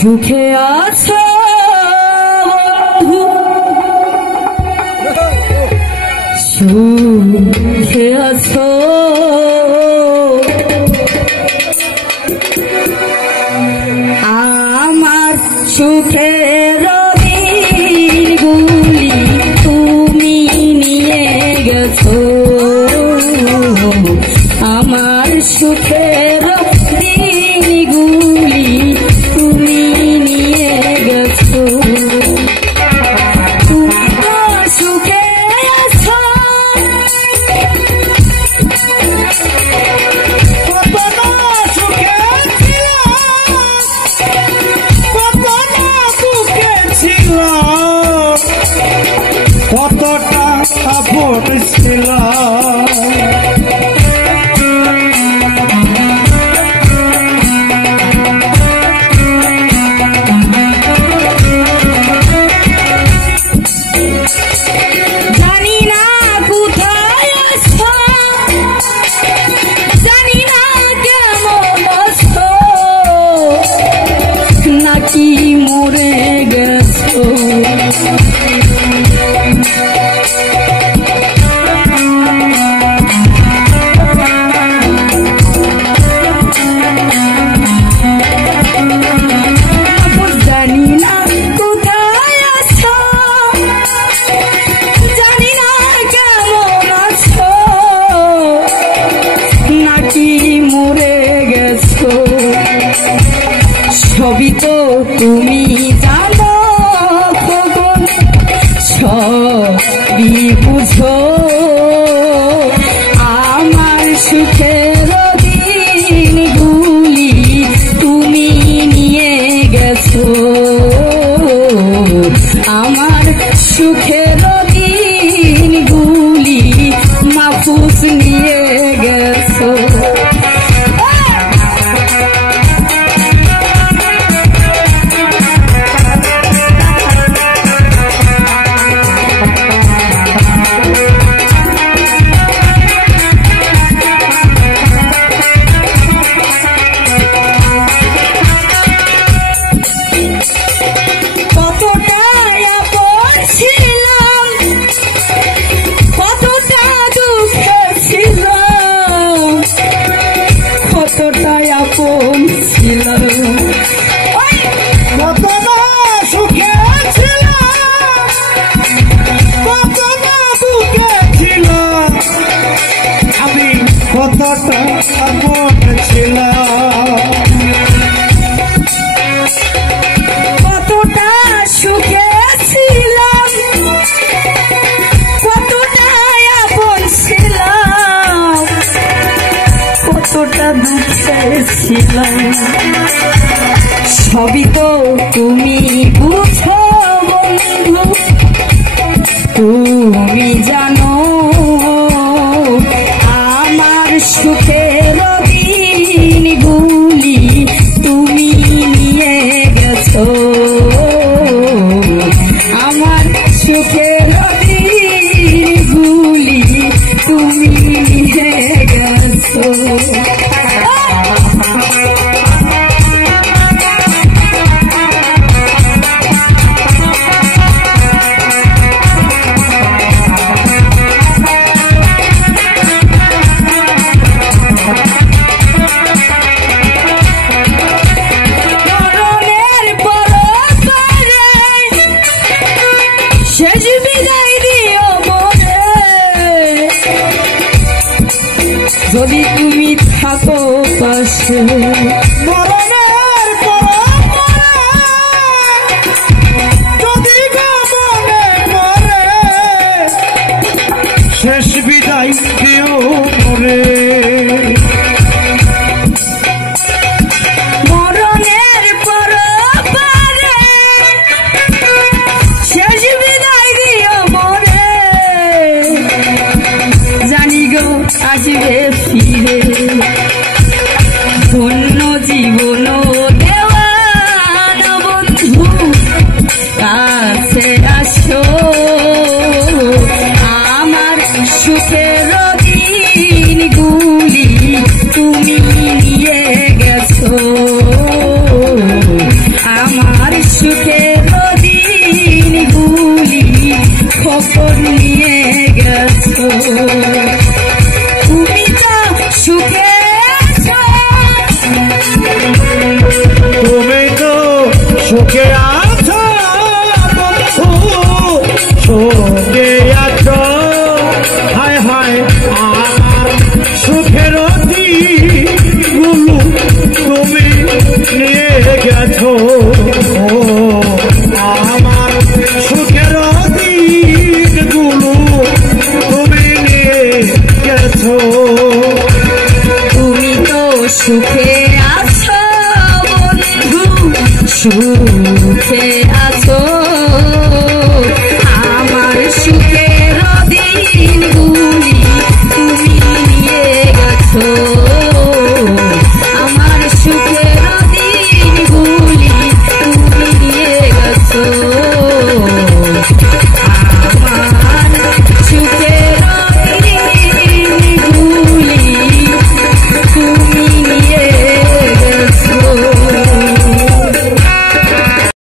সুখে আছো সুখে আছো আমার সুখের দিনগুলি তুমি নিয়ে গেছো আমার সুখের দিনগুলি তুমি নিয়ে গেছো সুখে আছো কতটা আপন ছিল জানি না কোথায় আছো জানি না কেমন আছো নাকি মরে গেছো সবই তো তুমি জানো খোকন সবই বুঝো আমার সুখের দিনগুলি তুমি নিয়ে গেছো আমার সুখের দিনগুলি মাহফুজ নিয়ে গেছো কতটা আপন ছিল কতটা সুখে ছিলাম কতটা আপন ছিলাম কতটা দুঃখে ছিলাম সবই তো তুমি বুঝো বন্ধু তুমি জানো আমার সুখের দিনগুলি তুমি নিয়ে গেছো আমার সুখের দিনগুলি তুমি নিয়ে গেছো যদি তুমি থাকো পাশে মরণের যদি মনে করে শেষ বিদায় দিও করে মরণের পর শেষ বিদায় দিও মরে জানি গো আসবে ফিরে ধন্য জীবন দেওয়ান বন্ধু কাছে আসো আমার সুখে